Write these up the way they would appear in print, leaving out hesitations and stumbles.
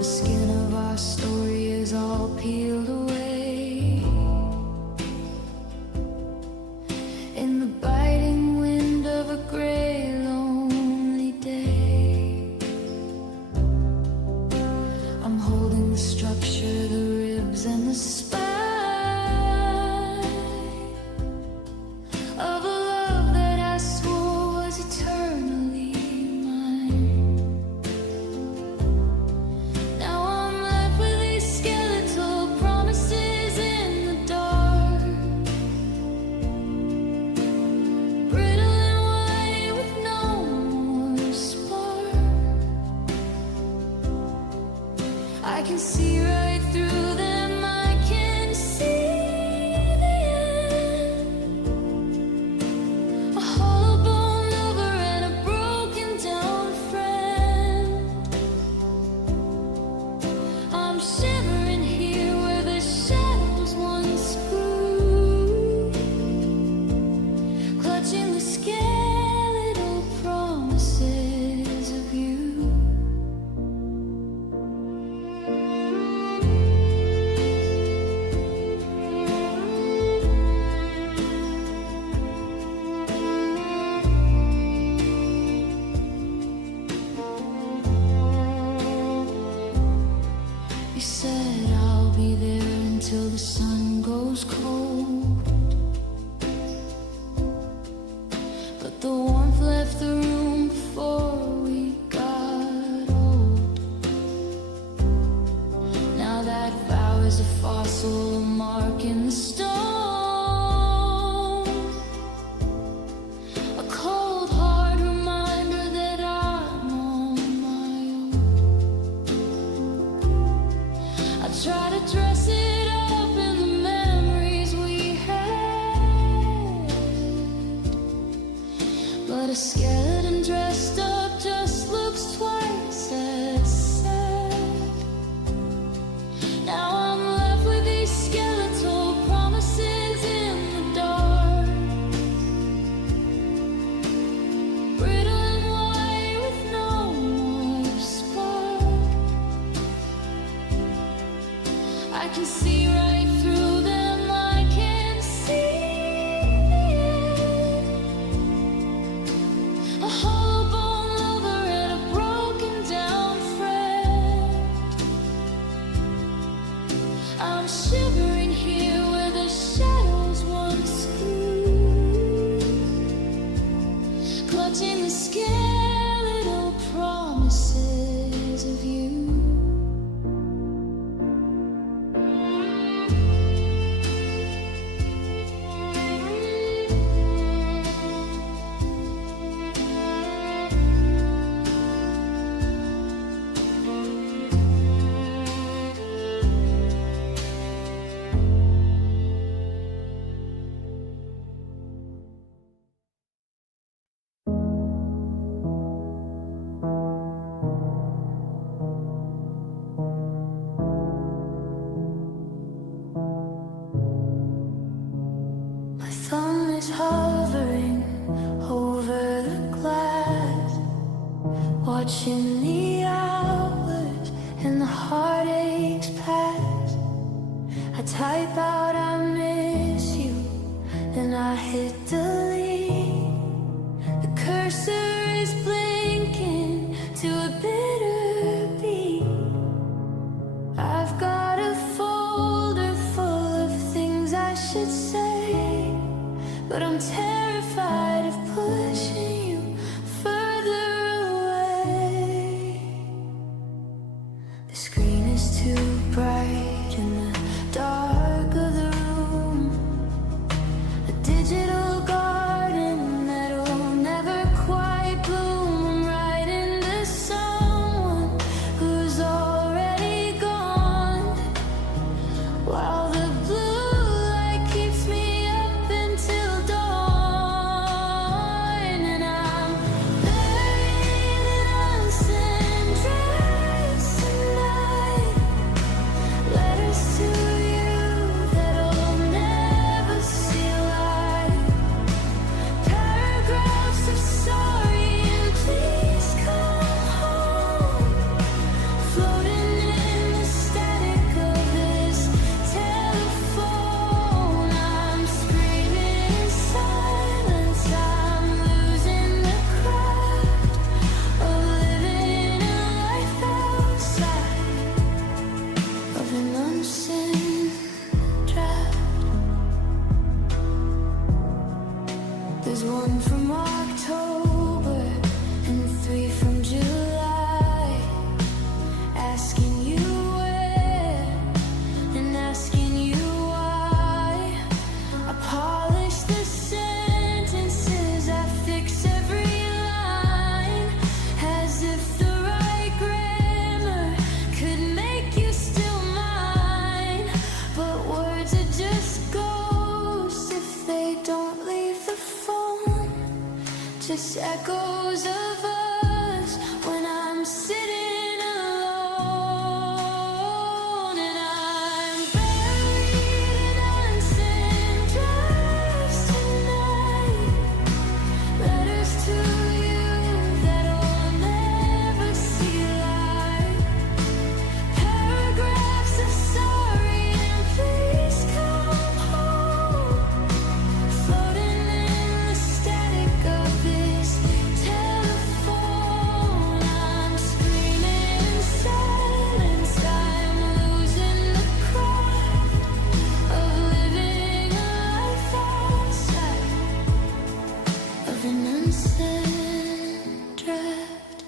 The skin of our story is all peeled away. In the biting wind of a gray, lonely day, I'm holding the structure, the ribs and the spine of a love that I swore was eternally mine. Now I'm left with these skeletal promises in the dark, brittle and white with no more spark. I can see right through them, I can see the end. A hollow bone lover and a broken down friend. I'm shivering here where the shadows once grew, clutching the skeletal promises of you. You said I'll be there until the sun goes cold, but the warmth left the room before we got old. Now that vow is a fossil, a mark in the stone, a cold hard reminder that I'm on my own. I try to dress it up in the memories we had, but a skeleton dressed up just looks twice as sad. Now I'm left with these skeletal promises in the dark, brittle and white with no more spark. I can see right through them, I can see the end. A hollow bone lover and a broken down friend. I'm shivering here where the shadows once grew, clutching the skeletal promises of you. My thumb is hovering over the glass, watching the hours and the heartaches pass. I type out I miss you, then I hit delete. The cursor is blinking to a bitter beat. I've got a folder full of things I should say, but I'm terrified of pushing you further away. The screen is too bright in the dark of the room, a digital garden that'll never quite bloom. I'm writing to someone who's already gone, while the blue light keeps me up until dawn. 3 from July, asking you where and asking you why. I polish the sentences, I fix every line, as if the right grammar could make you still mine. But words are just ghosts if they don't leave the phone, just echoes of us when I'm sitting alone. And I'm buried in unsent drafts tonight, letters to you that'll never see light, paragraphs of sorry and please come home, floating in the static of this telephone. I'm screaming in silence, I'm losing the craft of living a life outside of an unsent draft.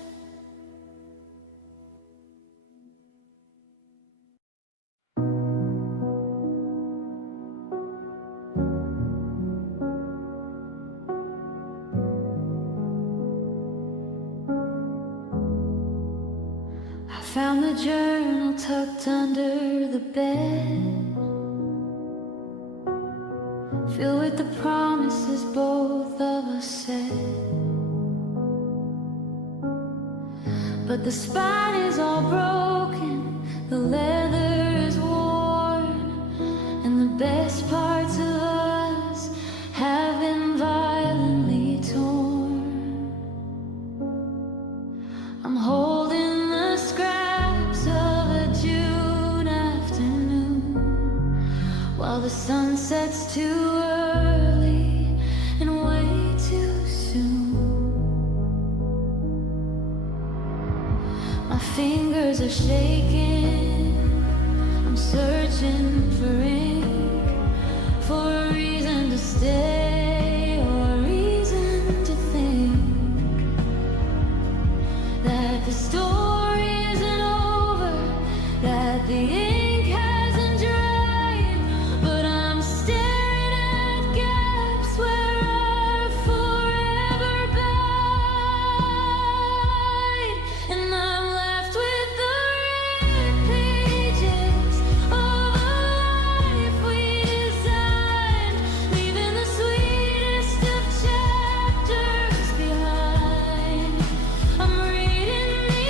I found the journal tucked under the bed, filled with the promises both of us said. But the spine is all broken, the leather is worn, and the best parts of us have been violently torn. I'm holding the scraps of a June afternoon, while the sun sets too early and way too soon. My fingers are shaking, I'm searching for ink, for a reason to stay or a reason to think that the story isn't over, that the ink hasn't dried. But I'm staring at gaps where our forever bide, and I'm left with the red pages of a life we designed, leaving the sweetest of chapters behind. I'm reading the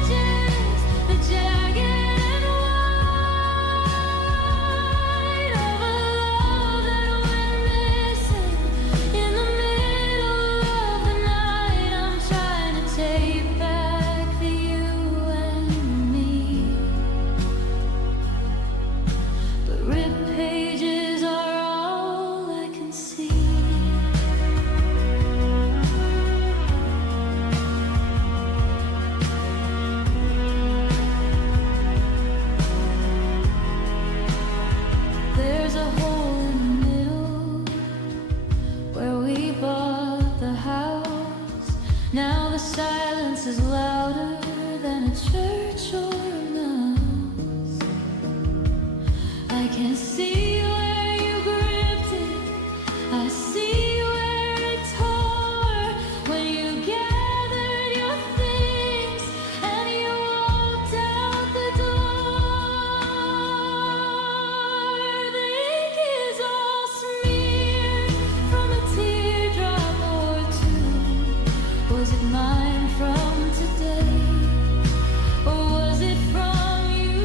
edges, the jagged and wide, of a love that went missing in the middle of the night. I'm trying to take back the you and me, but ripped pages are all I can see. There's a hole in the middle where we bought the house. Now the silence is louder than a church or a mouse. I can see where you gripped it, I see where it tore, when you gathered your things and you walked out the door. The ink is all smeared from a teardrop or two. Was it mine from today, or was it from you?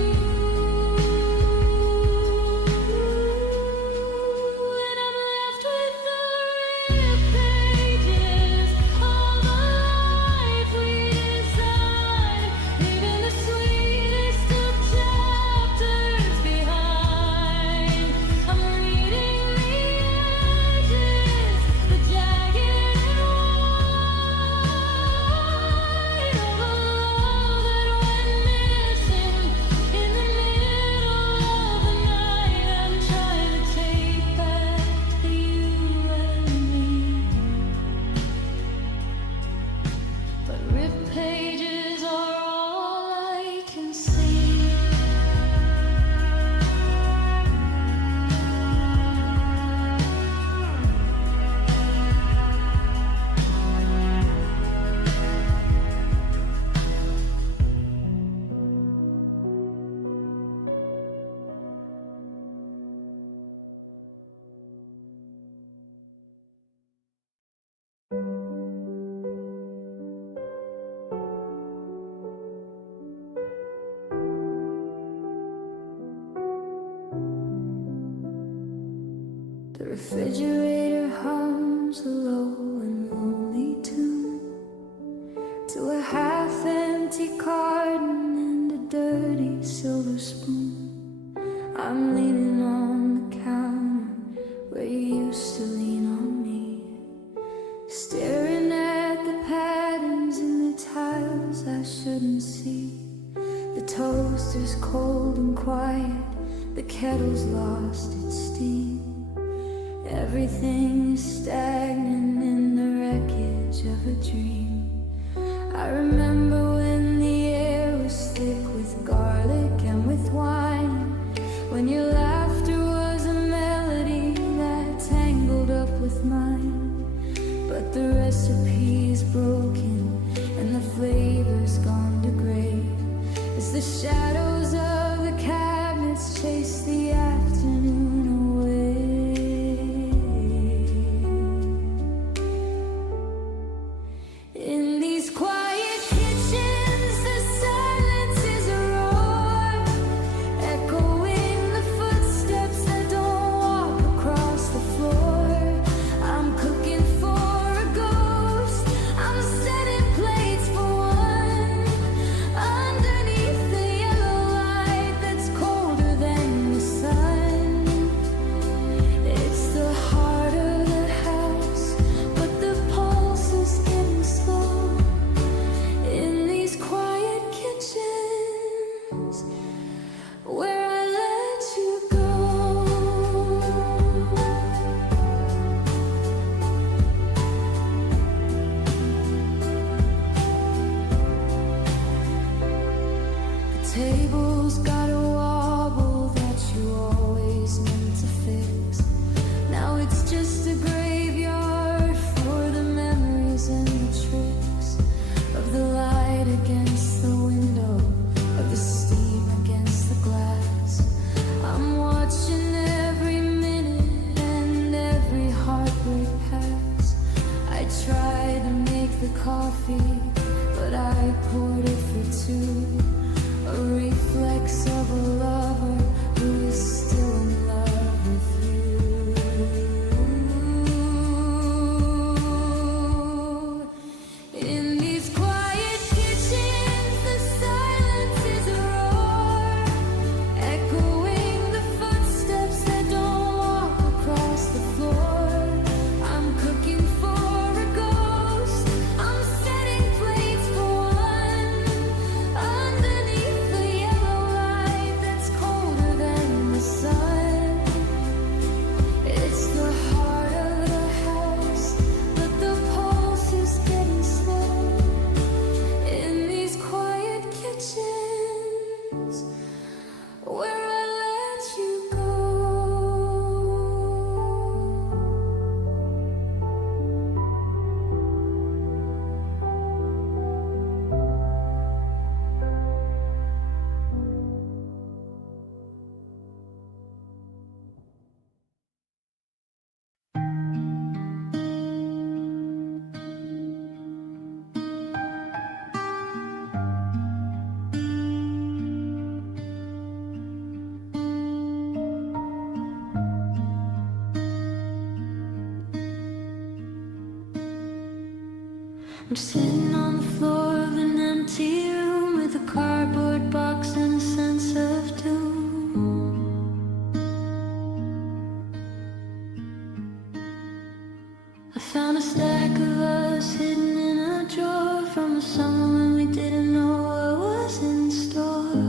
refrigerator hums a low and lonely tune to a half-empty carton and a dirty silver spoon. I'm leaning on the counter where you used to lean on me, staring at the patterns in the tiles I shouldn't see. The toaster's cold and quiet, the kettle's lost its steam. Everything is stagnant in the wreckage of a dream. I remember when the air was thick with garlic and with wine, when your laughter was a melody that tangled up with mine. But the recipe's broken and the flavor's gone to gray as the shadows of the cabinets chase the afternoon away. In these quiet kitchens, the silence is a roar, echoing the footsteps that don't walk across the floor. I'm cooking for a ghost, I'm setting plates for one, underneath the yellow light that's colder than the sun. It's the heart of the house, but the pulse is getting slow. In these quiet kitchens, where I let you go. The table's got a wobble that you always meant to fix. Now it's just a graveyard for the memories and the tricks of the light against the window, of the steam against the glass. I'm watching every minute and every heartbreak pass. I tried to make the coffee, but I poured it for two, a reflex of a lover who is still in love with you. In these quiet kitchens, the silence is a roar, echoing the footsteps that don't walk across the floor. I'm cooking for a ghost, I'm setting plates for one, underneath the yellow light that's colder than the sun. It's the heart of the house, but the pulse is getting slow. In these quiet kitchens, where I let you go. I'm sitting on the floor of an empty room with a cardboard box and a sense of doom. I found a stack of us hidden in a drawer from a summer when we didn't know what was in store.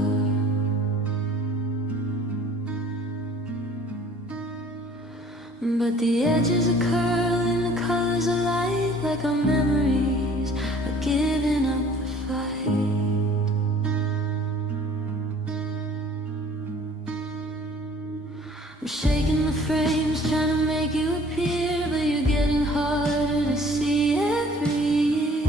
But the edges are curling, the colors are light, like our memories are giving up the fight. I'm shaking the frames, trying to make you appear, but you're getting harder to see every year.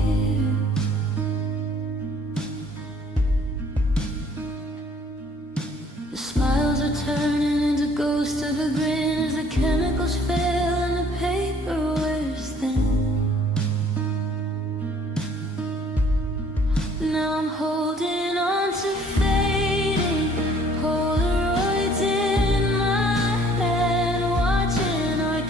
The smiles are turning into ghosts of a grin as the chemicals fail and the paper wears thin. Now I'm holding on to fading Polaroids in my head, watching our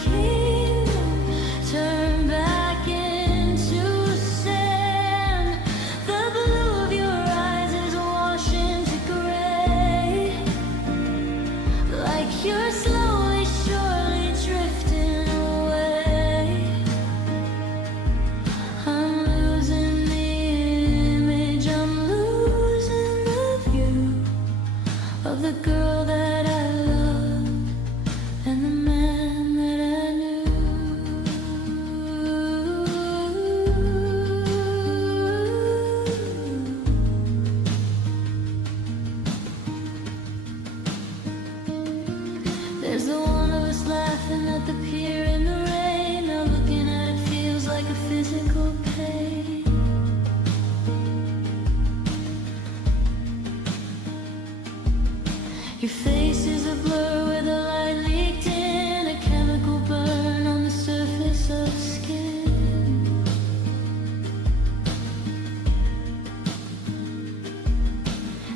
Your face is a blur where the light leaked in, a chemical burn on the surface of skin.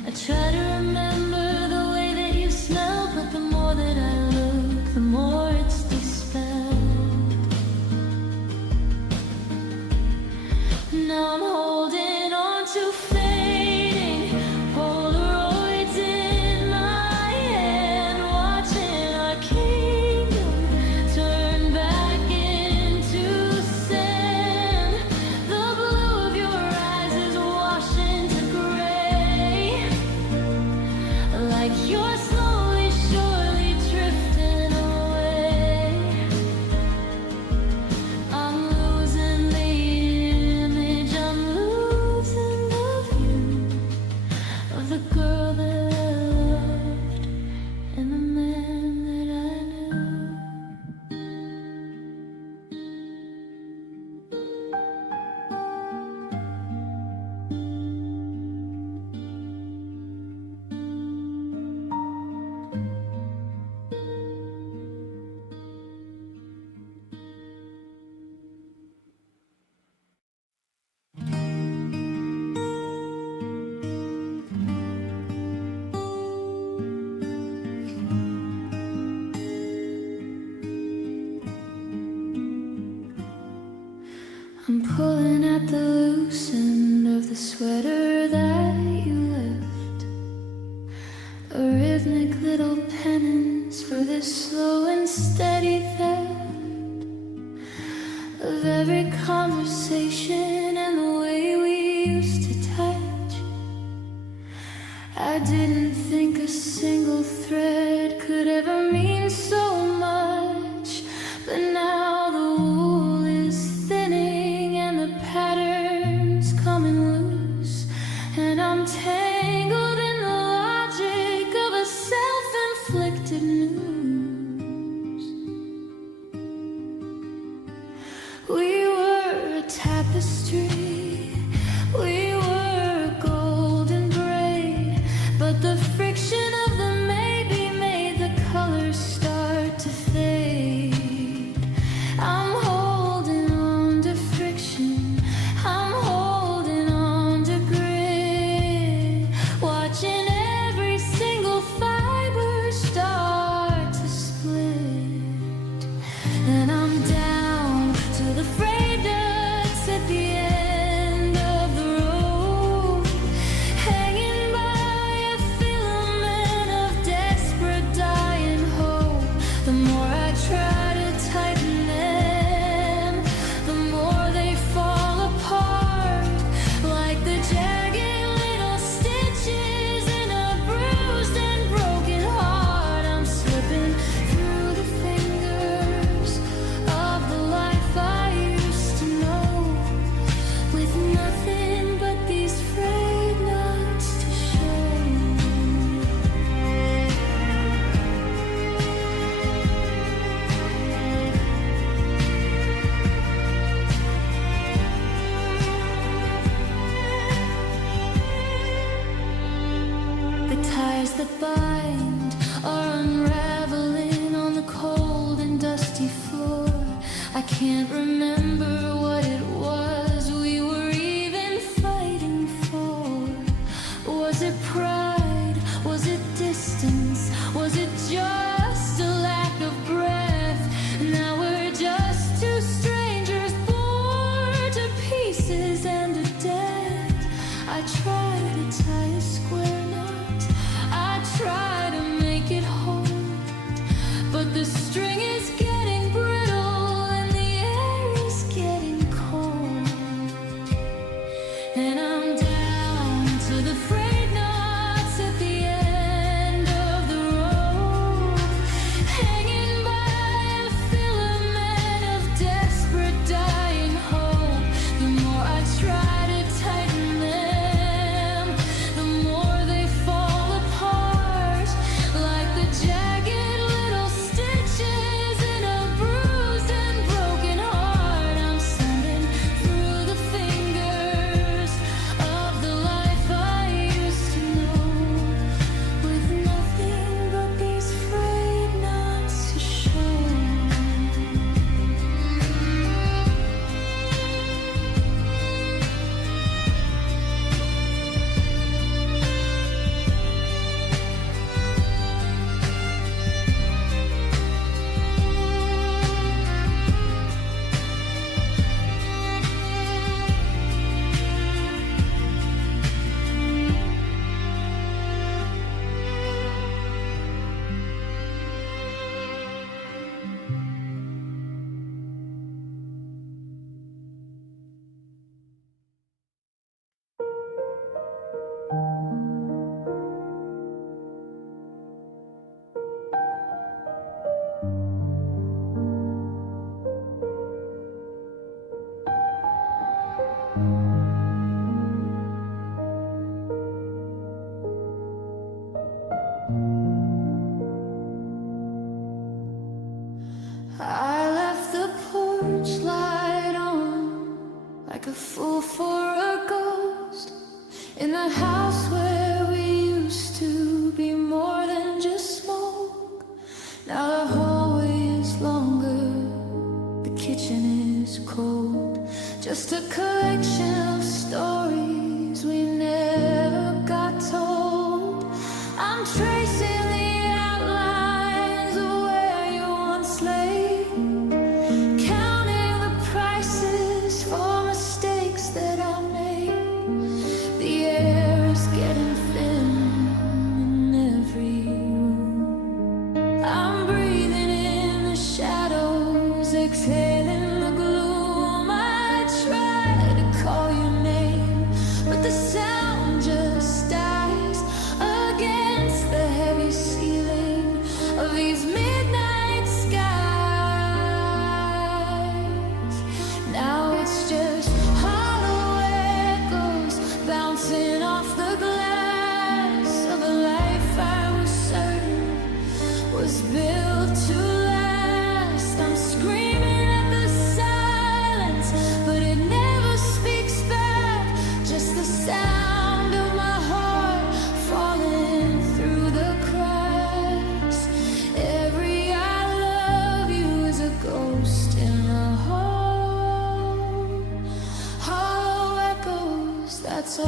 I try to remember the way that you smell, but the more that I look, the more it's dispelled. Now I'm holding on to fading Polaroids in my hand, watching our kingdom turn back into sand. The blue of your eyes is washing to gray, like you're slowly, surely drifting away. I'm losing the image, I'm losing the view of the girl that I loved and the man that I knew. I'm pulling at the loose end of the sweater that you left, a rhythmic little penance for this slow and steady theft of every conversation and the way we used to touch. I didn't think a single thread could ever mean so much, but now the wool is thinning and the pattern's coming loose, and I'm tangled in the logic of a self-inflicted noose. We were a tapestry, we were a golden braid, but the friction of the maybe made the colors start to fade. I'm holding on to friction, I'm holding on to grit, watching every single fiber start to split. And I'm down to the frayed ducts at the end of the road, hanging by a filament of desperate dying hope. The more I try to tighten them, the more they fall apart, like the jagged little stitches in a bruised and broken heart. I'm slipping through the fingers of the life I used to know, with nothing but these frayed knots to show. The ties that bind are unraveling on the cold and dusty floor. I can't remember what it was we were even fighting for. Was it pride? Was it distance? Was it just a lack of breath? Now we're just two strangers bored to pieces and to death. I try to tie a square knot, I try to make it hold, but the string is getting brittle and the air is getting cold. And I'm down to the frayed knot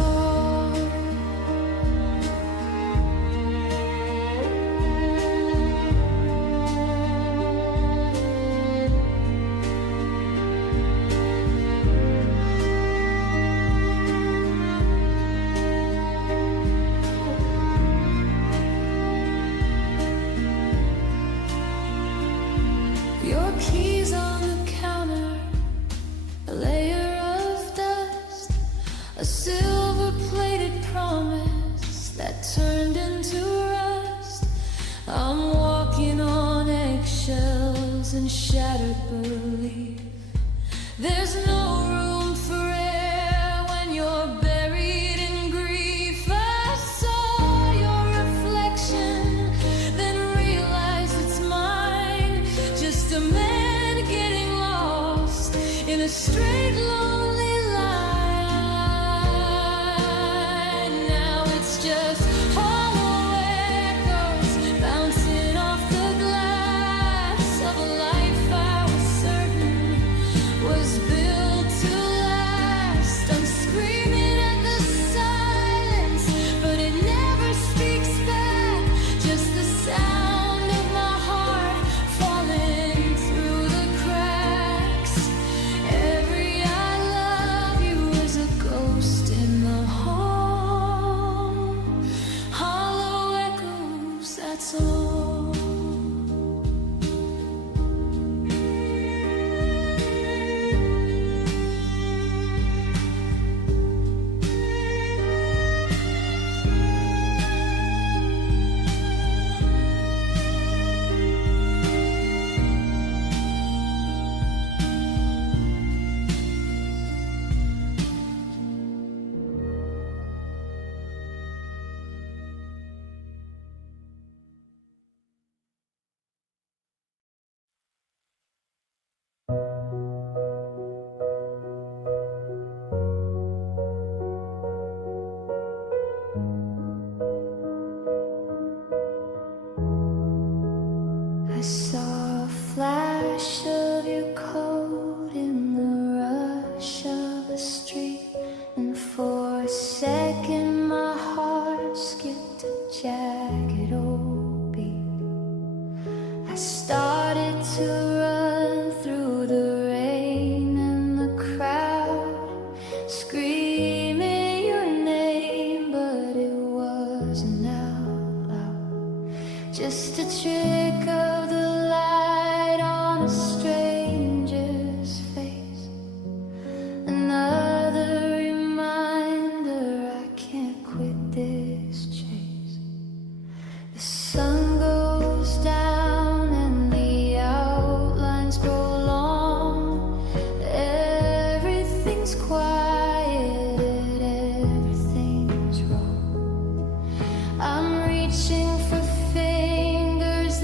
all. Your keys on the counter, a layer of dust, a silver-plated promise that turned into rust. I'm walking on eggshells and shattered belief. There's no room for air when you're buried in grief. I saw your reflection, then realized it's mine. Just a man getting lost in a straight lonely line. Now it's just hollow echoes bouncing off the glass of a life I was certain was built to last. I'm screaming at the silence, but it never speaks back. Just the sound of my heart falling through the cracks. Every I love you is a ghost in the hall. Hollow echoes, that's all. I saw a flash of your coat in the rush of the street, and for a second my heart skipped a jagged old beat. I started to run through the rain and the crowd, screaming your name, but it wasn't out loud. Just a trick of the light on a stranger's face. Another reminder I can't quit this chase. The sun goes down and the outlines grow long. Everything's quiet, everything's wrong. I'm reaching for fingers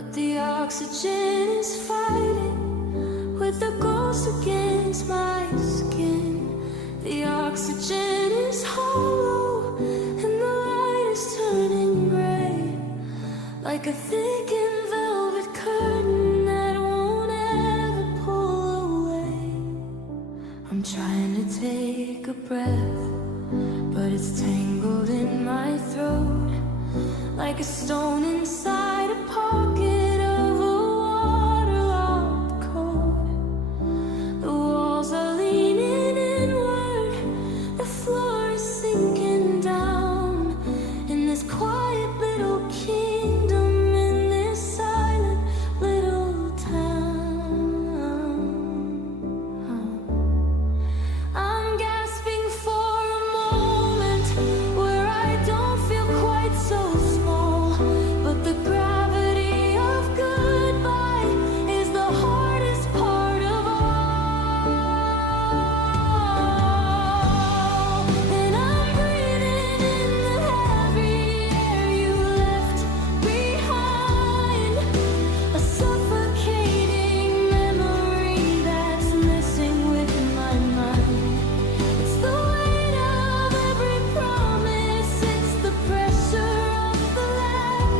but the oxygen is fighting with the ghost against my skin. The oxygen is hollow and the light is turning gray, like a thickened velvet curtain that won't ever pull away. I'm trying to take a breath, but it's tangled in my throat, like a stone inside a pocket of a waterlogged coat. The walls are leaning inward, the floor is sinking down in this quiet little kingdom, in this silent little town. I'm gasping for a moment where I don't feel quite so small, but the gravity of goodbye is the hardest part of all. And I'm breathing in the heavy air you left behind, a suffocating memory that's messing with my mind. It's the weight of every promise, it's the pressure of the lack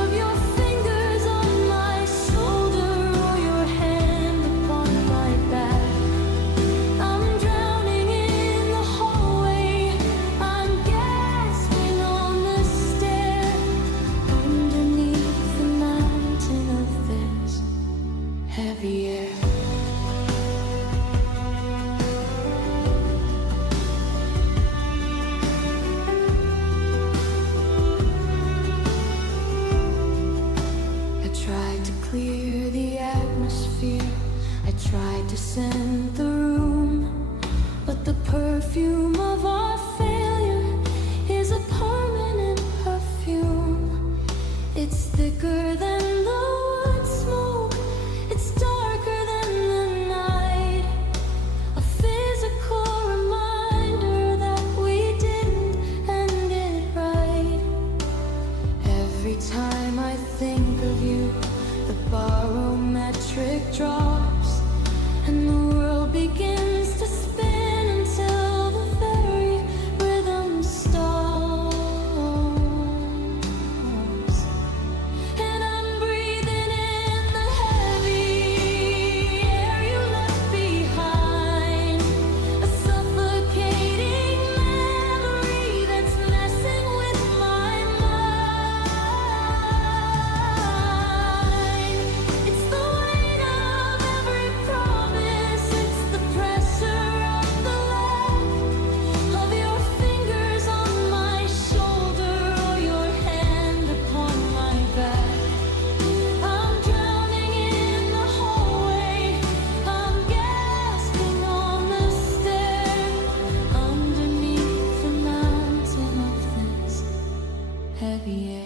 of your fingers on my shoulder or your hand upon my back. I'm drowning in the hallway, I'm gasping on the stair, underneath the mountain of this heavy air. I tried to clear the atmosphere, I tried to scent the room, but the perfume of our failure is a permanent perfume. It's thicker than the wood smoke, it's darker than the night, a physical reminder that we didn't end it right. Every time I think of you, the barometric drops and the world begins to spin until the very rhythm stops. And I'm breathing in the heavy air you left behind, a suffocating memory that's messing with my mind. It's the weight of every promise, it's the pressure of the lack of your fingers on my shoulder or your hand upon my back. I'm drowning in the hallway, I'm gasping on the stair, underneath the mountain of this heavy air.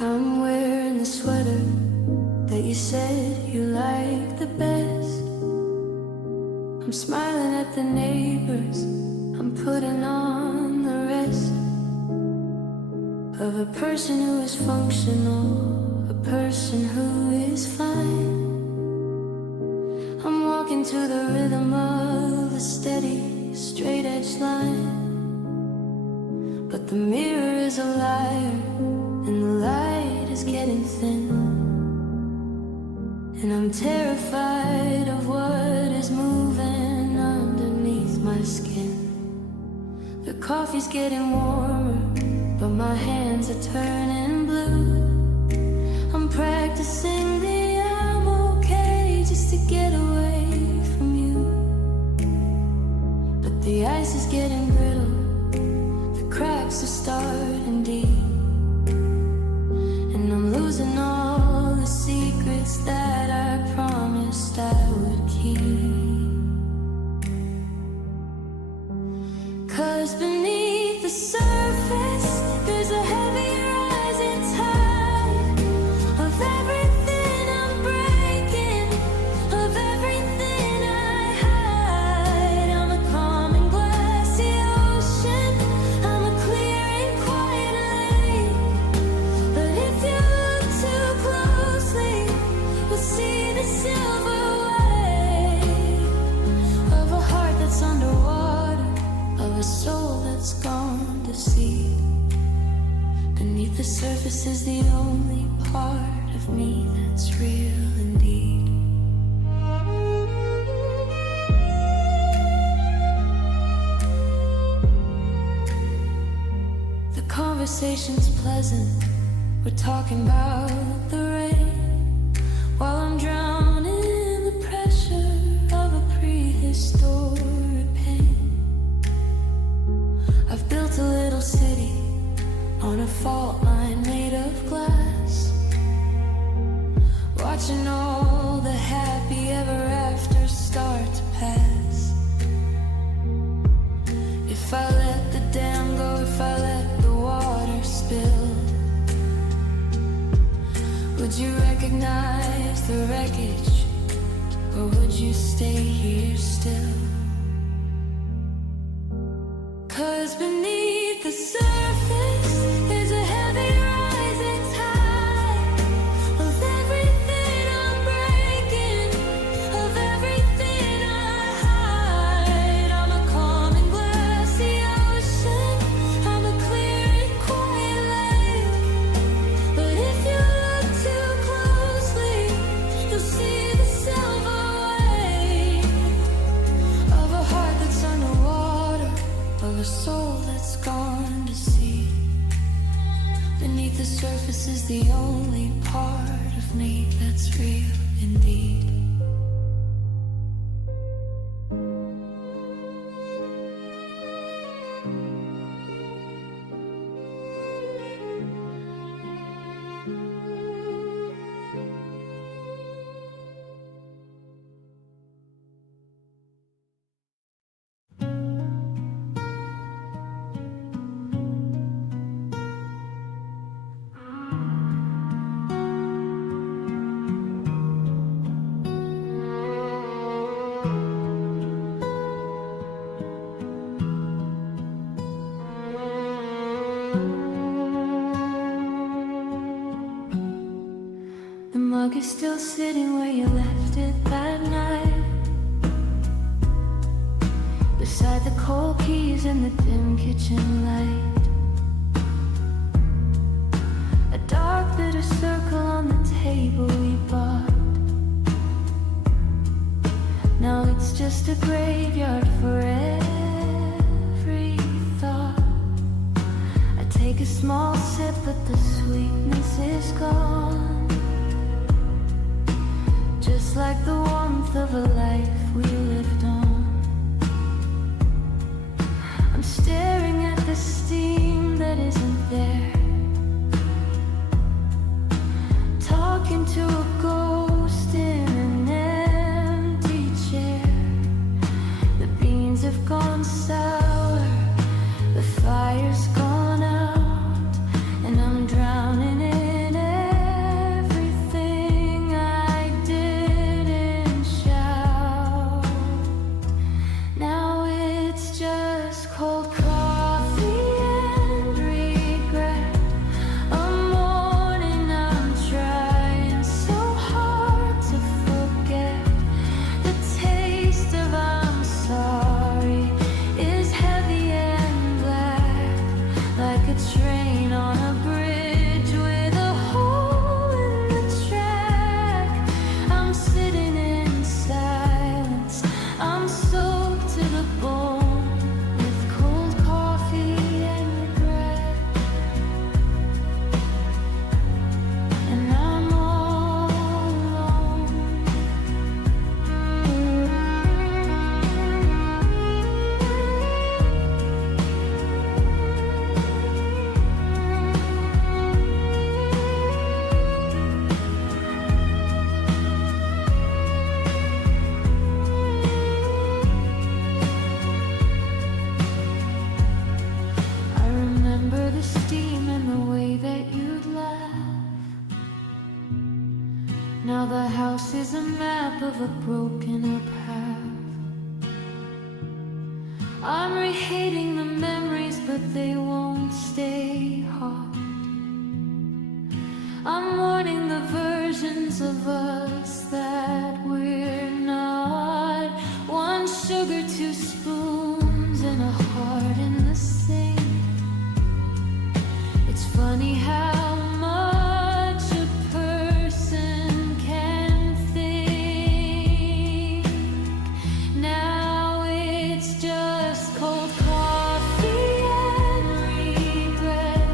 I'm wearing the sweater that you said you liked the best. I'm smiling at the neighbors, I'm putting on the rest of a person who is functional, a person who is fine. I'm walking to the rhythm of a steady, straight edge line, but the mirror is a liar and the light is getting thin, and I'm terrified of what is moving underneath my skin. The coffee's getting warmer, but my hands are turning blue. I'm practicing the I'm okay just to get away from you, but the ice is getting brittle, the cracks are starting deep, and I'm losing all the secrets conversation's pleasant. We're talking about the rain while I'm drowning in the pressure of a prehistoric pain. I've built a little city on a fault line made of glass, watching all the happy ever afters start to pass. If I let the dam go, if I let the water spill, would you recognize the wreckage, or would you stay here still? 'Cause beneath the surface is a heavy rising tide of everything I'm breaking, of everything I hide. I'm a calm and glassy ocean, I'm a clear and quiet lake. But if you look too closely, you'll see the silver wave of a heart that's underwater, of a soul that's gone to sea. Beneath the surface is the only part of me that's real indeed. The mug is still sitting where you left it that night, beside the cold keys and the dim kitchen light. A dark bitter circle on the table we bought. Now it's just a graveyard for every thought. I take a small sip but the sweetness is gone, just like the warmth of a life we lived on. I'm staring at the steam that isn't there, talking to a ghost in an empty chair. The beans have gone sour, the fire's gone out, and I'm drowning in everything I didn't shout. Now it's just cold coffee and regret. A morning I'm trying so hard to forget. The taste of I'm sorry is heavy and black, like a train on a bridge with a hole in the track. I'm sitting in silence, I'm soaked to the bone with cold coffee and regret. And I'm all alone. I remember the steam and the way that you'd laugh. Now the house is a map of a broken up half. I'm rehating the memories, but they won't stay hot. I'm mourning the versions of us that we're not. One sugar, two spoons, and a heart in the sink. It's funny how much a person can think. Now it's just cold coffee and regret.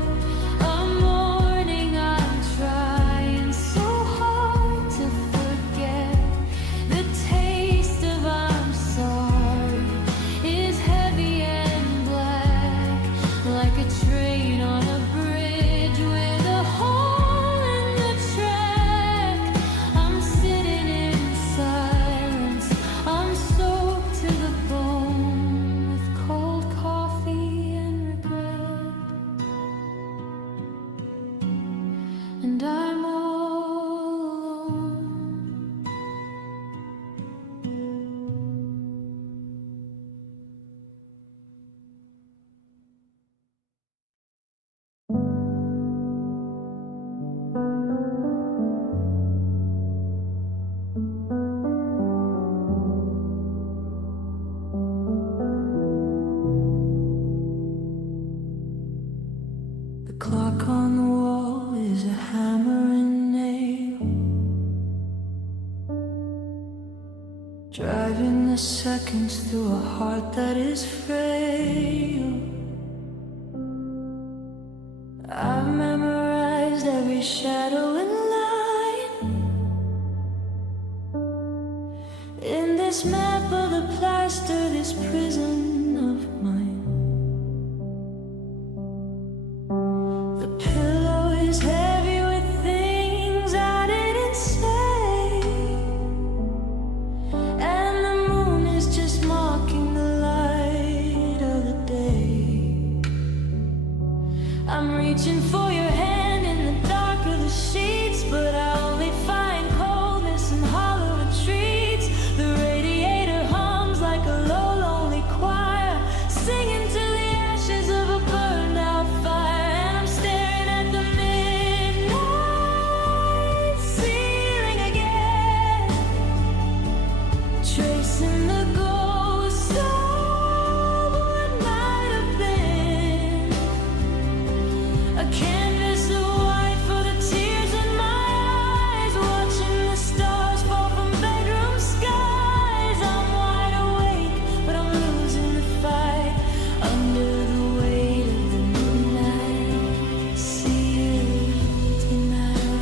Driving the seconds through a heart that is frail. I've memorized every shadow and line in this map of the plaster, this prison of mine. The pillow is heavy with things I didn't say, and the moon is just mocking the light of the day. I'm reaching for your hand in the dark of the sheets, but I only find coldness and hollow retreats. The radiator hums like a low, lonely choir, singing to the ashes of a burned out fire. And I'm staring at the midnight ceiling again, tracing the ghosts of what might have been. A canvas of white for the tears in my eyes, watching the stars fall from bedroom skies. I'm wide awake, but I'm losing the fight under the weight of the midnight ceiling tonight.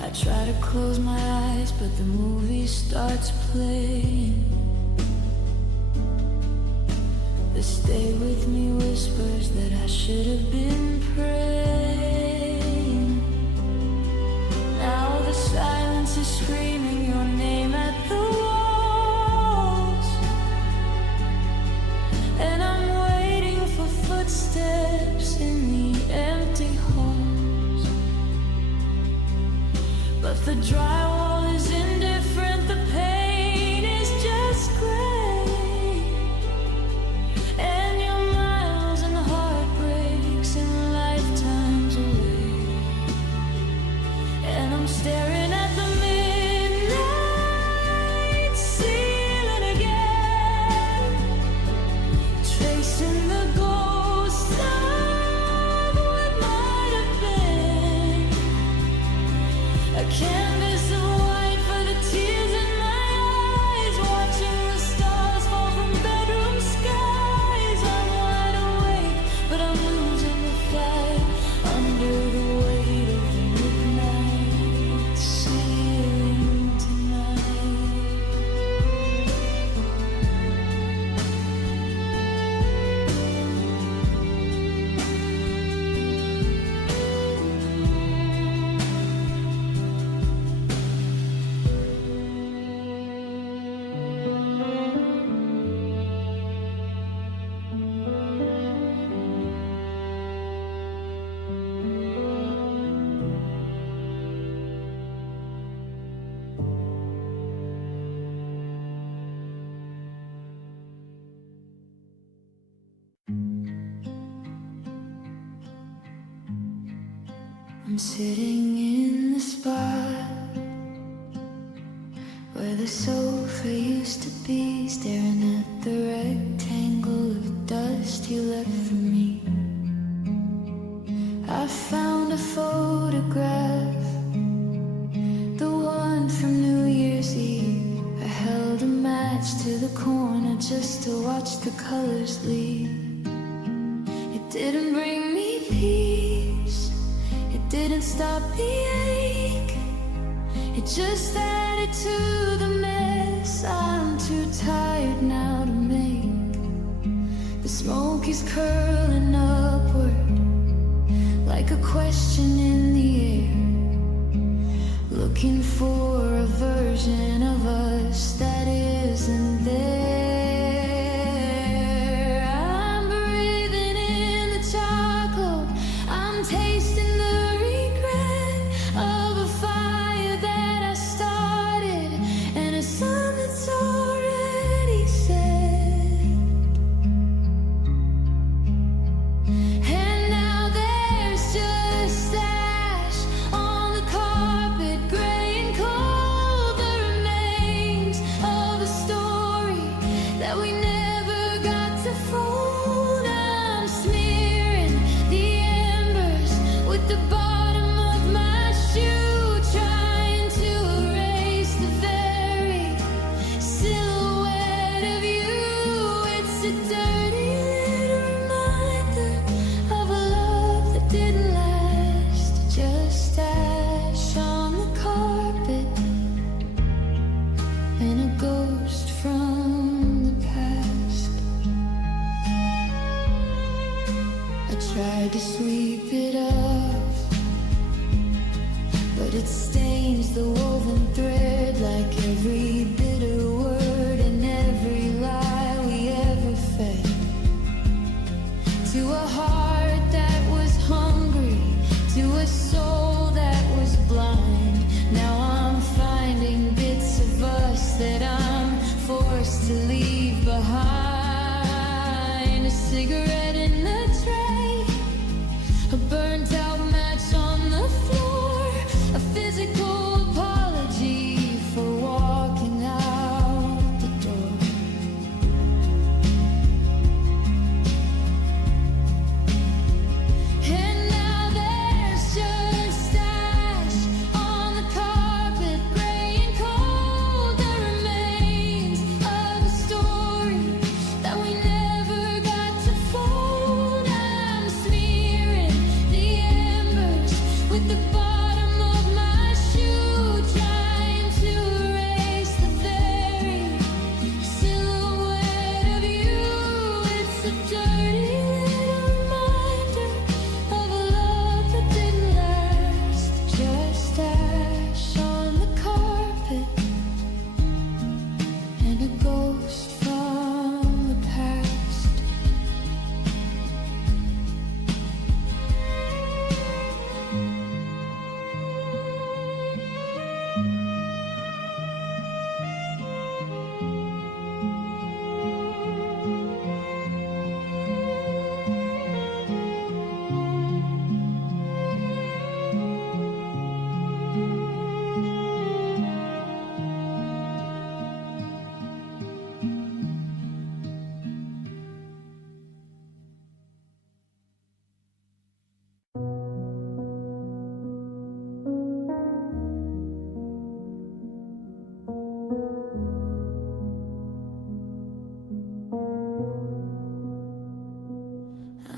I try to close my eyes, but the movie starts playing. The stay with me whispers that I should have been praying. Now the silence is screaming your name at the walls, and I'm waiting for footsteps in the empty halls. But the drywall is indifferent, the paint is just gray, and your miles and heartbreaks and lifetimes away. And I'm staring at the midnight ceiling again, tracing the ghosts of what might have been. A canvas of white for the tears in my eyes, watching the stars fall from bedroom skies. I'm wide awake, but I'm losing the fight under the weight of the midnight ceiling tonight. I'm sitting in the spot where the sofa used to be, staring at the rectangle of dust you left for me. I found a photograph, the one from New Year's Eve. I held a match to the corner just to watch the colors leave. It didn't bring me peace, it didn't stop the ache, it just added to the mess I'm too tired now to make. The smoke is curling upward like a question in the air, looking for a version of us that isn't there. I'm breathing in the charcoal, I'm tasting the regret of a fire that I started and a sun that's already set. And now there's just ash on the carpet, gray and cold, the remains tried to sweep it up, but it stains the woven thread like every bitter word and every lie we ever fed. To a heart that was hungry, to a soul that was blind. Now I'm finding bits of us that I'm forced to leave behind. A cigarette in the tray, a burnt out match on the floor, a physical apology for walking out the door. And now there's just ash on the carpet, gray and cold, the remains of a story that we never got to fold. I'm smearing the embers with the bottom of my shoe, trying to erase the very silhouette of you. It's a dirty little reminder of a love that didn't last. Just ash on the carpet and a ghost from the past.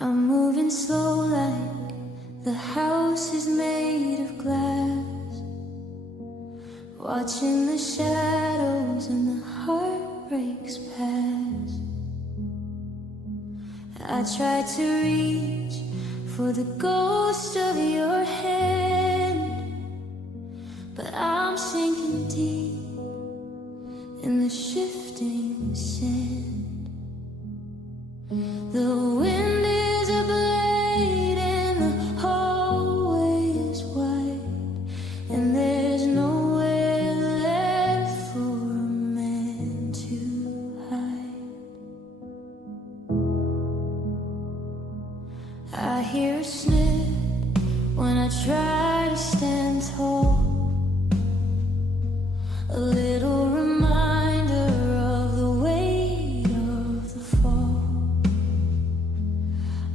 I'm moving slow like the house is made of glass, watching the shadows and the heartbreaks pass. I try to reach for the ghost of your hand, but I'm sinking deep in the shifting sand. The wind is a blade and the hallway is wide, and there's nowhere left for a man to hide. I hear a snip when I try to stand tall, a little reminder of the weight of the fall.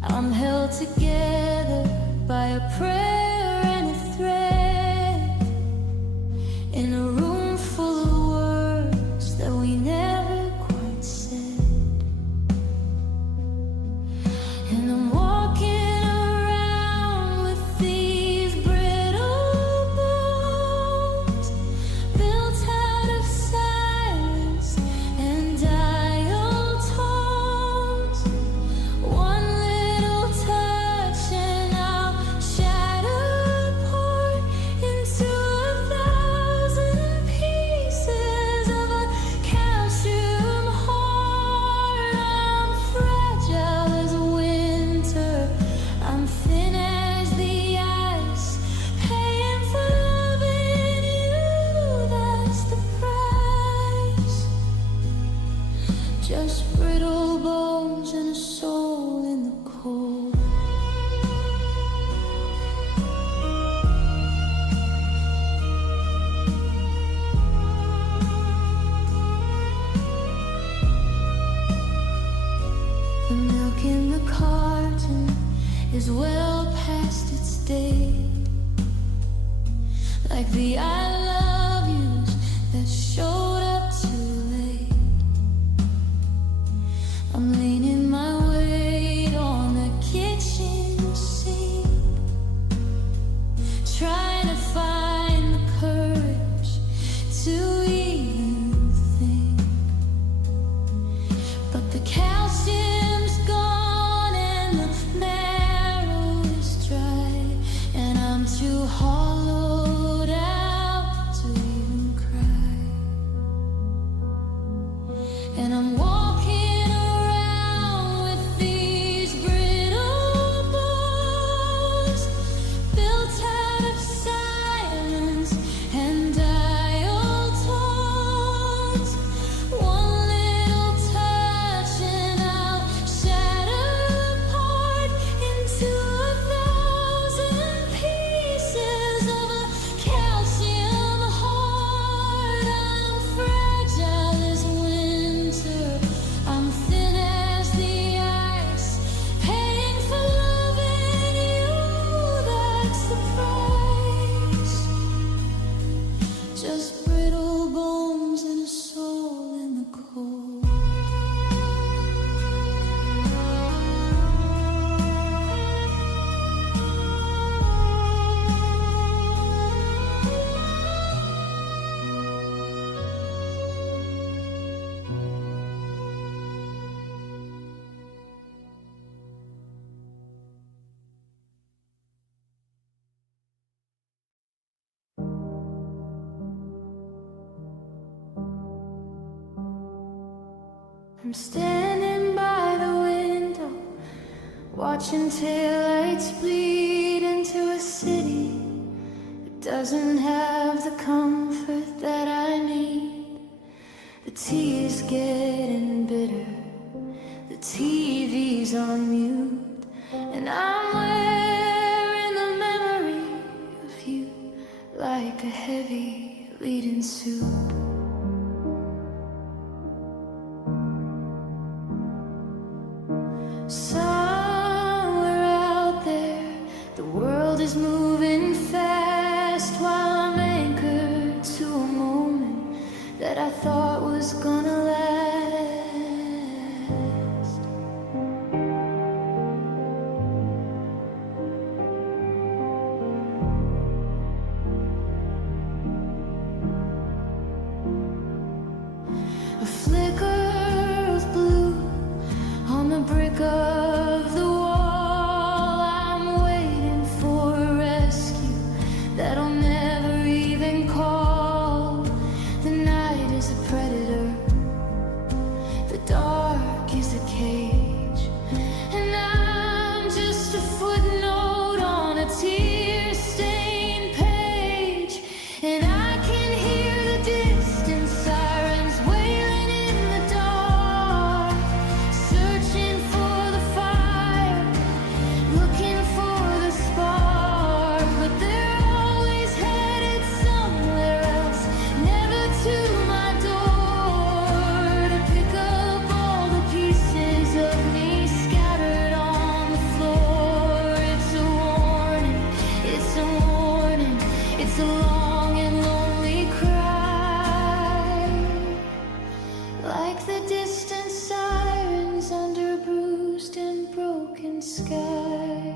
I'm held together by a prayer and a thread, in a room full of words that we never quite said. And I'm walking around with these brittle bones, built out of silence and dial tones. One little touch and I'll shatter apart into 1,000 pieces of a calcium heart. I'm fragile as winter, I'm thin as the ice, paying for loving you, that's the price. Just brittle bones and a soul in the cold. The milk in the carton is well past its date, like the I love yous that showed up too late. I'm leaning my weight on the kitchen sink, trying to find the courage to even think. But the calcium's gone and the marrow And I'm walking around with these brittle bones built out of silence and dial tones. One little touch and I'll shatter apart into 1,000 pieces of a calcium heart. I'm fragile as winter, I'm thin as the ice, paying for loving you, that's the price. Just brittle bones and a soul in the cold. I'm standing by the window, watching taillights bleed into a city that doesn't have the comfort that I need. The tea is getting bitter, the TV's on mute, and I'm wearing the memory of you like a heavy leading suit. Somewhere out there, the world is moving fast while I'm anchored to a moment that I thought was gonna last. A flicker of blue on the brick of the wall. I'm waiting for a rescue that'll never even call. The night is a predator, the dark is a cage, and I'm just a footnote on a tear-stained page. And I can hear the distant sirens wailing in the dark, searching for the fire, looking for the spark. But they're always headed somewhere else, never to my door, to pick up all the pieces of me scattered on the floor. It's a warning, it's a warning, it's a long and lonely cry, like the distant sirens under a bruised and broken sky.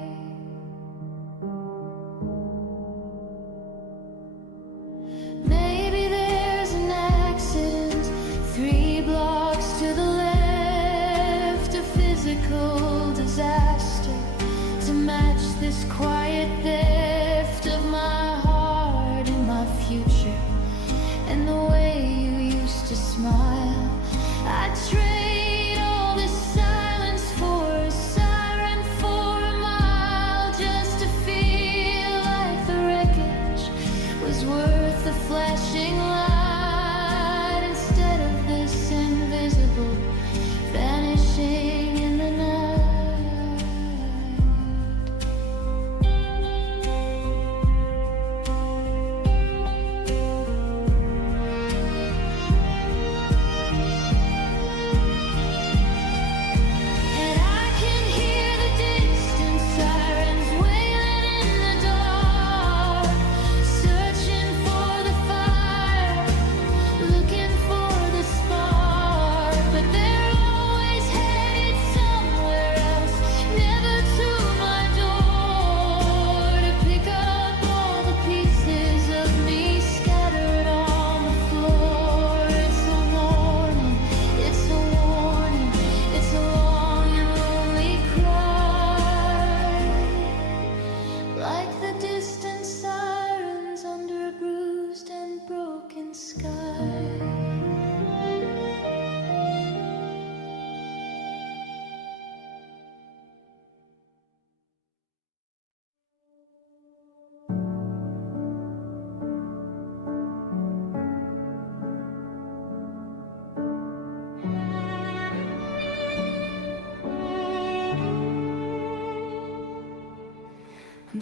Maybe there's an accident 3 blocks to the left, a physical disaster to match this quiet theft of my heart and my future, and the way you used to smile. I'd trade all this silence for a siren for a mile, just to feel like the wreckage was worth the flashing light, instead of this invisible vanishing in the night.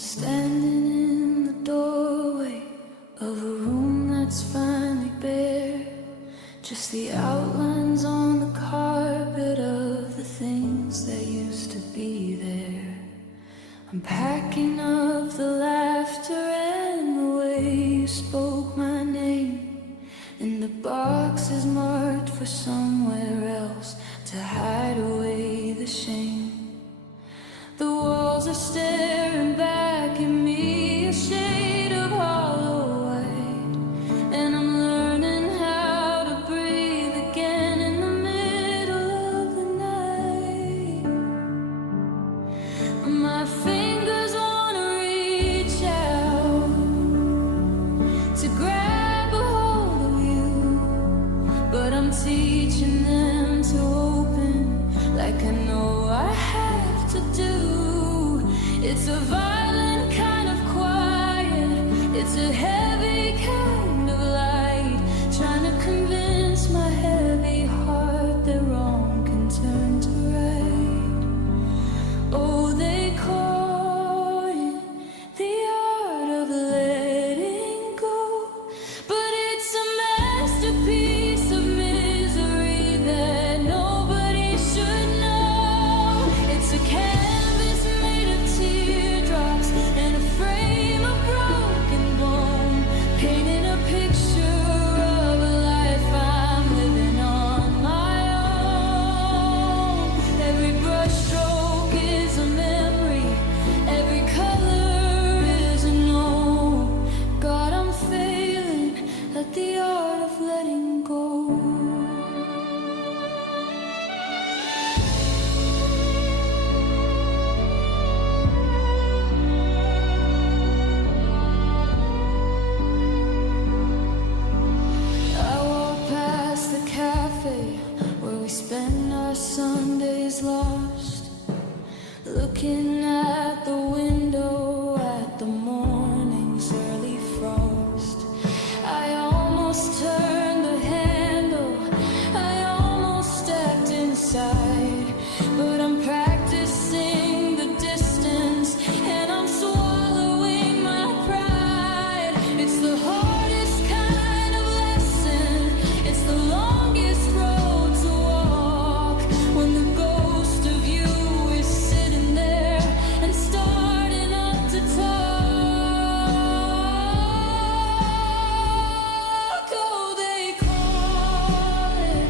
standing in the doorway of a room that's finally bare. Just the outlines on the carpet of the things that used to be there. I'm packing up the laughter and the way you spoke my name in the boxes marked for somewhere else to hide away the shame. The walls are staring back at me, a shade of hollow white, and I'm learning how to breathe again in the middle of the night. My fingers wanna reach out to grab a hold of you, but I'm teaching them to open like I know I have to do. It's a violent kind of quiet, it's a heavy kind of light, trying to convince my heavy heart that wrong can turn to right. Oh, they call it the art of letting go, but it's a masterpiece of misery that nobody should know. It's a canvas made of teardrops and a frame of broken bone, painting a picture of a life I'm living on my own. Every brushstroke is a memory, every color is a no. God, I'm failing at the art of letting go. I walk past the cafe where we spend our Sundays lost, looking at the window at the morning's early frost. I almost turned the handle, I almost stepped inside, but I'm practicing the distance and I'm swallowing my pride. It's the hardest kind of lesson, it's the longest road to walk, when the ghost of you is sitting there and starting up to talk. Oh, they call it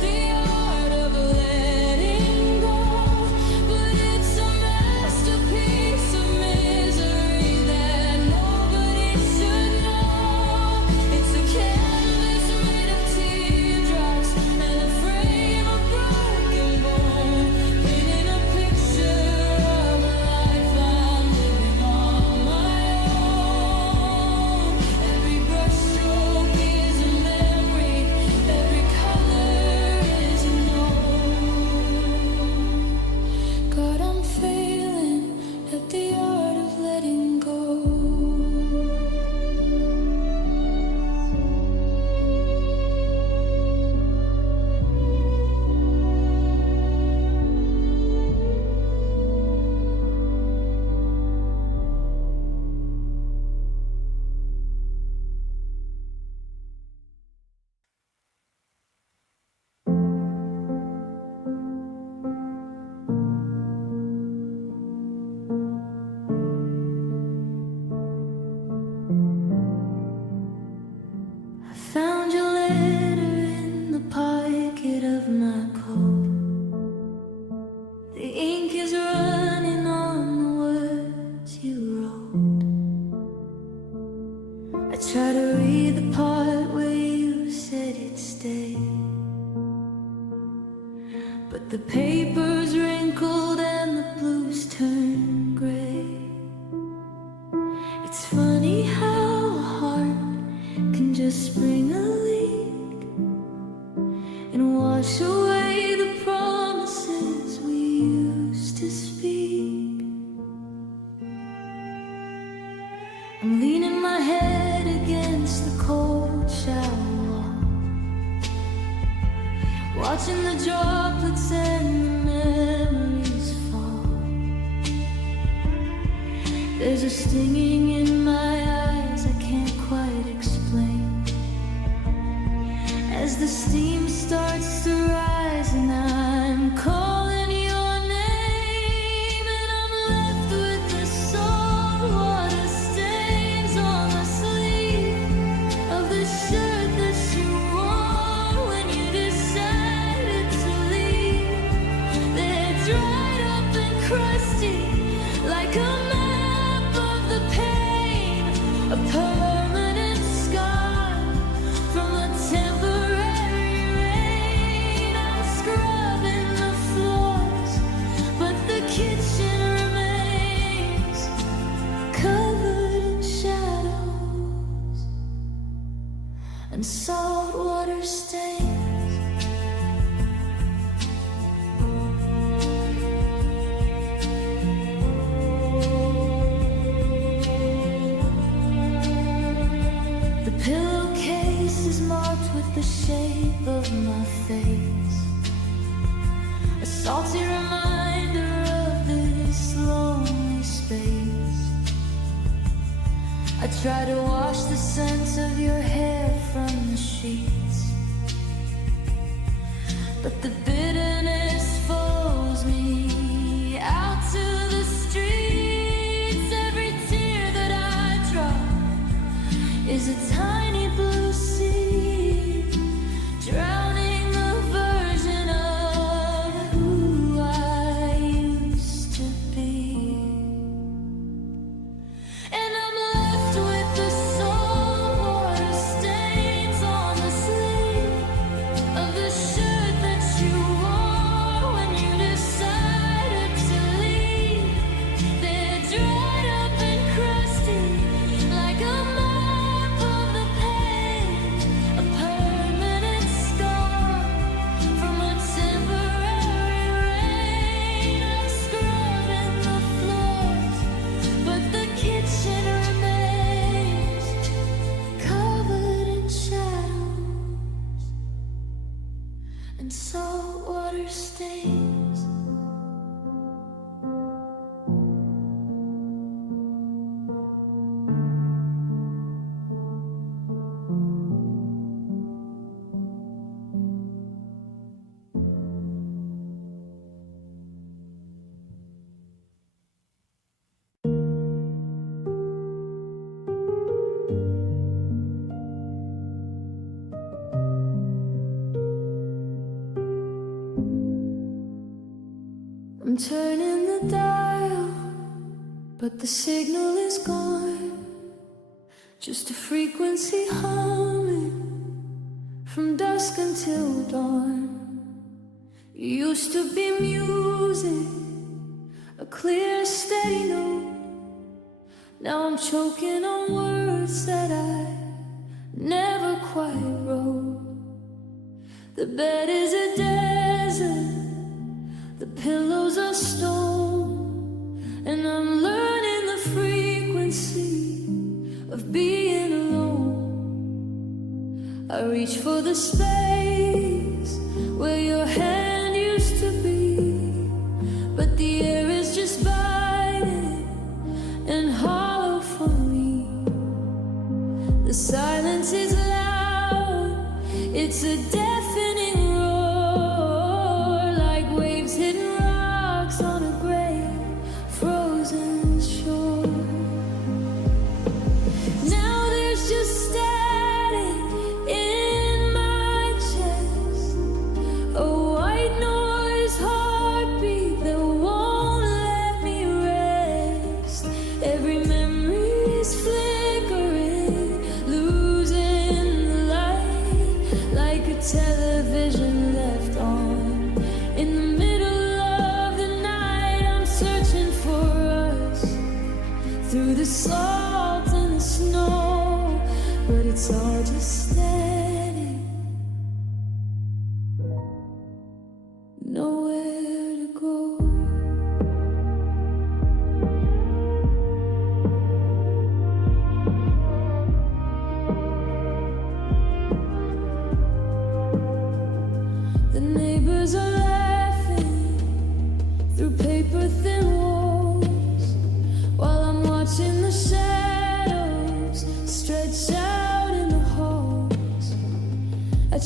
the art of letting go, but it's a masterpiece of misery that nobody should know. It's a canvas made of teardrops and a frame of broken bone, painting a picture of a life I'm living on my own. Every brushstroke is a memory, every color is a no. God, I'm failing at the art of letting go. I found your letter in the pocket of my coat. The ink is running on the words you wrote. I try to read the part where you said you'd stay, but the paper's wrinkled and the blues turn gray. It's funny how a heart can just spring a leak and wash away the promises we used to speak. I'm leaning my head against the cold shower wall, watching the droplets and the memories fall. There's a stinging in my eyes I can't quite explain, as the steam starts to rise and I'm calling your name, and I'm left with the salt water stains on the sleeve of the shirt that you wore when you decided to leave. They're dried up and crusty like a map of the pain, a permanent scar from the temporary rain. I'm scrubbing the floors, but the kitchen remains covered in shadows and saltwater stains. Pillowcase is marked with the shape of my face, a salty reminder of this lonely space. I try to wash the scent of your hair from the sheets, but the bitterness follows me out to the streets. Every tear that I drop is a tiny blue seed, drowning the version of who I used to be. And I'm left with the saltwater stains on the sleeve of the shirt that you wore when you decided to leave. They're dried up and crusty like a map of the pain, a permanent scar from a temporary rain. I'm scrubbing the floors, but the kitchen remains covered in shadows and saltwater stains. I'm turning the dial, but the signal is gone. Just a frequency humming from dusk until dawn. You used to be music, a clear, steady note. Now I'm choking on words that I never quite wrote. The bed is a desert, the pillows are stone, and I'm learning the frequency of being alone. I reach for the space where your hand used to be, but the air is just biting and hollow for me. The silence is loud, it's a deafening roar, like waves hitting rocks on a gray, frozen shore. Now there's just static in my chest, a white noise heartbeat that won't let me rest. Every memory's flickering, losing the light, like a television left on. In the middle of the night, I'm searching for us through the salt and the snow, but it's all just steady, nowhere to go. The neighbors are laughing through paper thin walls while I'm watching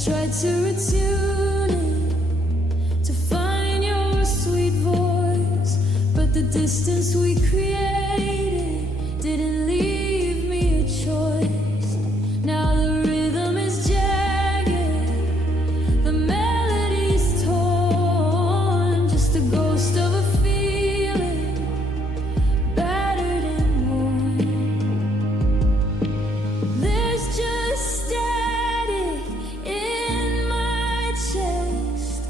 tried to retune it to find your sweet voice, but the distance we created didn't leave me a choice. Now the rhythm is jagged, the melody's torn, just a ghost of a feeling, battered and worn. There's just static in my chest,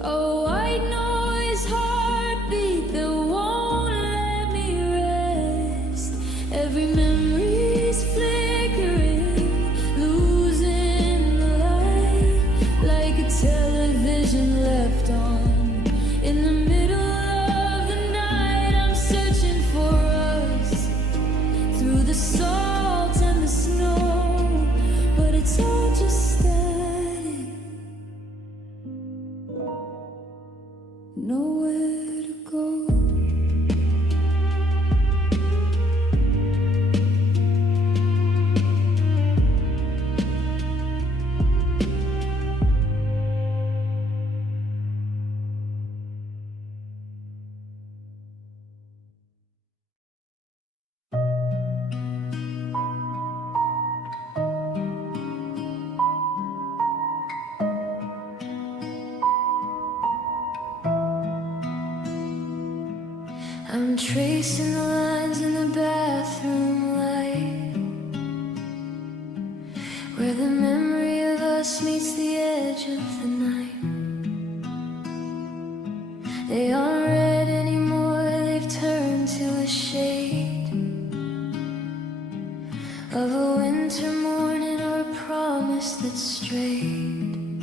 a white noise heartbeat that won't let me rest. Every memory's flickering, losing the light, like a television left on in the middle of the night. I'm searching for us through the salt and the snow, but it's all just static, nowhere to go. I'm tracing the lines in the bathroom light, where the memory of us meets the edge of the night. They aren't red anymore, they've turned to a shade of a winter morning or a promise that strayed.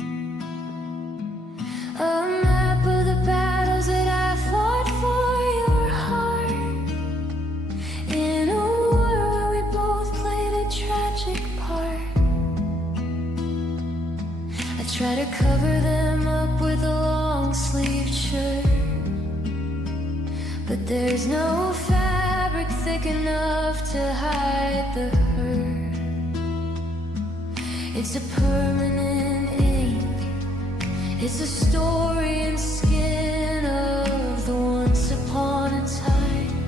A map of the battles that I fought for your heart, in a war where we both played a tragic part. I try to cover them up with a long-sleeved shirt, but there's no fabric thick enough to hide the hurt. It's a permanent ink, it's a story in skin of the once upon a time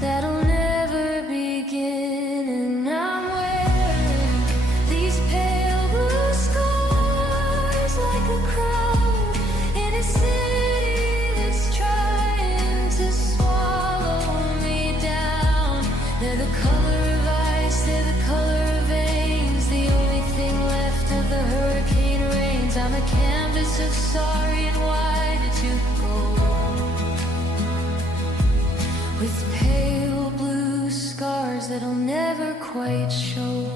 that'll never begin. And I'm wearing these pale blue scars like a crown in a city that's trying to swallow me down. They're the color of ice, they're the color of veins, the only thing left of the hurricane rains. I'm a canvas of sorry, and why did you go? With pale blue scars that'll never quite show.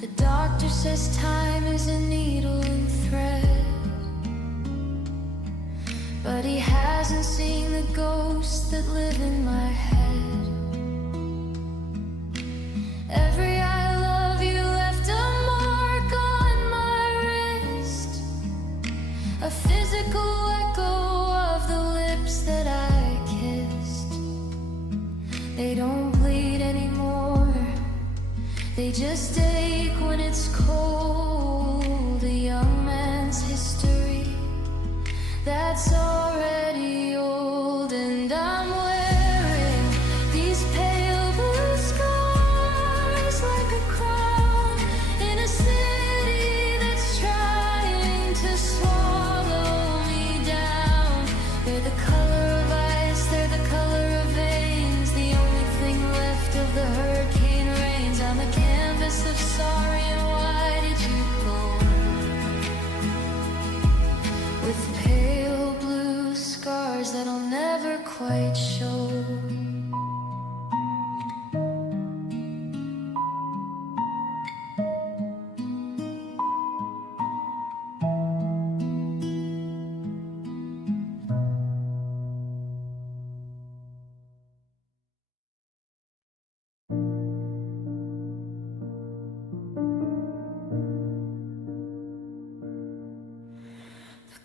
The doctor says time is a needle and thread, but he hasn't seen the ghosts that live in my head. Every I love you left a mark on my wrist, a physical echo of the lips that I kissed. They don't bleed anymore, they just ache when it's cold. A young man's history that's already old. And I'm wearing these pale blue scars like a crown in a city that's trying to swallow me down. They're the color of ice, they're the color of veins, the only thing left of the hurricane rains. I'm a canvas of sorry, and why did you go? With pale blue scars that'll never quite show.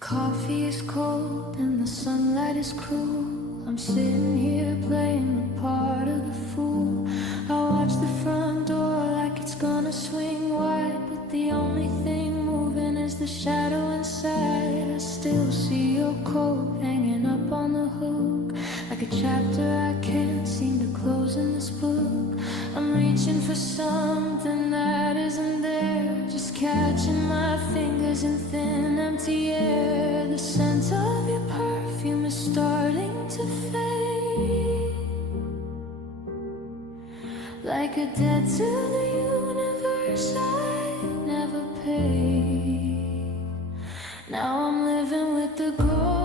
Coffee is cold and the sunlight is cruel. I'm sitting here playing the part of the fool. I watch the front door like it's gonna swing wide, but the only thing moving is the shadow inside. I still see your coat hanging up on the hook, like a chapter I can't seem to close in this book. I'm reaching for something that isn't there, just catching my fingers in thin, empty air. The scent of your perfume is starting to fade, like a debt to the universe I never paid. Now I'm living with the ghost